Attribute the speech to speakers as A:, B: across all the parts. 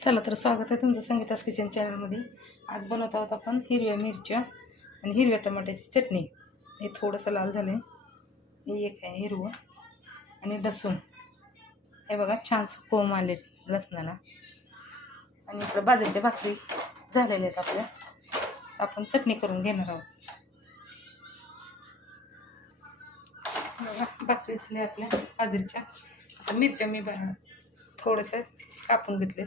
A: चला तर स्वागत आहे तुमचं संगीतास किचन चॅनलमध्ये. आज बनवत आहोत आपण हिरव्या मिरच्या आणि हिरव्या टमाट्याची चटणी. हे थोडंसं लाल झालं आहे हे एक आहे हिरवं आणि लसूण. हे बघा छान कोंब आलेत लसणाला. आणि इकडं बाजरीच्या भाकरी झालेल्या आहेत आपल्या. आपण चटणी करून घेणार आहोत. बघा भाकरी झाल्या आपल्या बाजरीच्या. आता मिरच्या मी बा थोडंसं कापून घेतले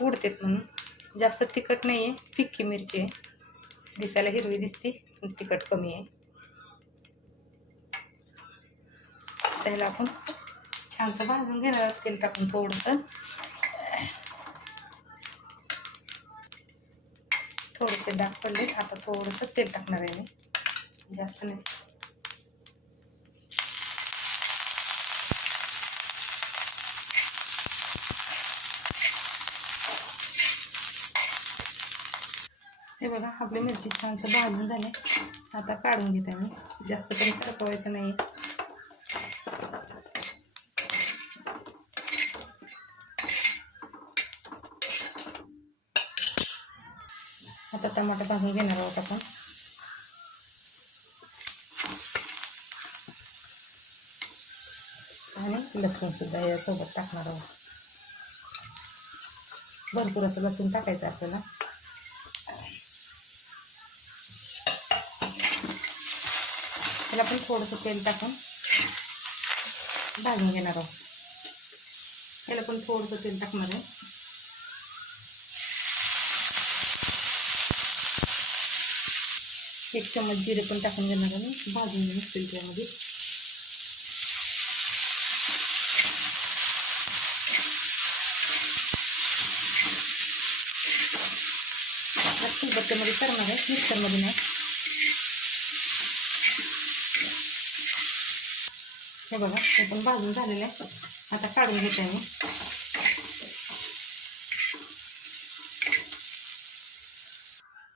A: उडतेत म्हणून. जास्त तिखट नाही आहे फिक्की मिरची आहे. दिसायला हिरवी दिसते पण तिखट कमी आहे. त्याला आपण छानसं भाजून घेणार तेल टाकून थोडंसं. थोडेसे डाग पडले आता थोडंसं तेल टाकणार आहे मी. जास्त नाही. हे बघा आपली मिरची छानसं भाजून झाले. आता काढून घेते मी. जास्त पण करपवायचं नाही. आता टमाटर भाजून घेणार आहोत आपण. आणि लसूण सुद्धा यासोबत टाकणार आहोत. भरपूर असं लसूण टाकायचं आपल्याला. त्याला पण थोडंसं तेल टाकून भाजून घेणार आहोत. त्याला पण थोडंसं तेल टाकणार आहे. एक चमच जिरे पण टाकून घेणार आहे भाजून घेऊन तेल त्यामध्ये. बत्त्यामध्ये करणार आहे मिक्सरमध्ये नाही. हे बघा हे पण भाजून झालेलं आहे आता काढून घेते मी.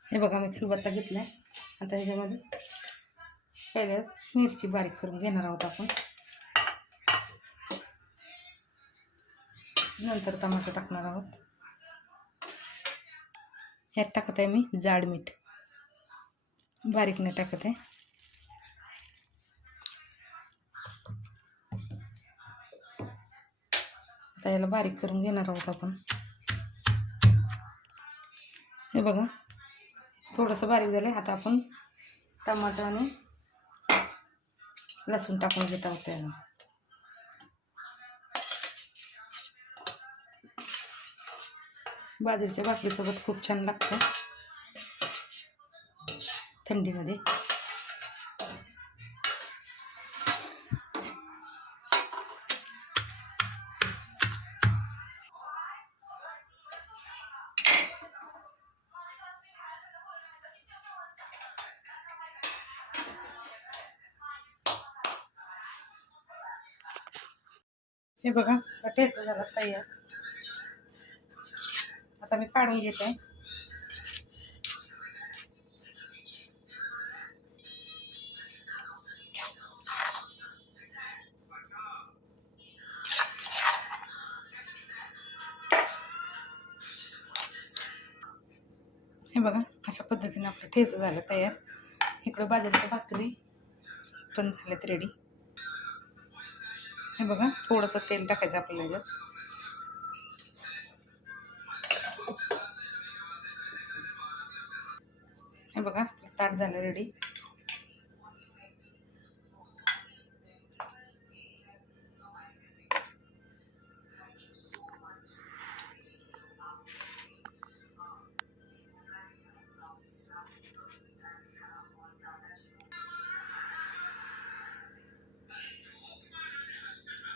A: हे बघा मी खलबत्ता घेतला आहे आता ह्याच्यामध्ये पहिले मिरची बारीक करून घेणार आहोत आपण. नंतर टमाटर टाकणार आहोत. ह्यात टाकत आहे मी जाड मीठ. बारीक नाही टाकत आहे. आता याला बारीक करून घेणार आहोत आपण. हे बघा थोडंसं बारीक झालं आहे आता आपण टमाटर आणि लसूण टाकून घेत आहोत त्याला. बाजरीच्या भाकरीसोबत खूप छान लागतं थंडीमध्ये. हे बघा टेस्ट झाला तयार. आता मी काढून घेते. हे बघा अशा पद्धतीने आपलं ठेस झालं तयार. इकडं बाजरीची भाकरी पण झाल्यात रेडी हे बघा थोडंसं तेल टाकायचं आपल्याला याच्यात. हे बघा ताट झालं रेडी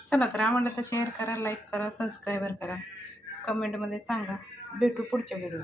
A: चला तर आम्हाला तर शेअर करा लाईक करा सबस्क्रायबर करा. कमेंटमध्ये सांगा. भेटू पुढच्या व्हिडिओ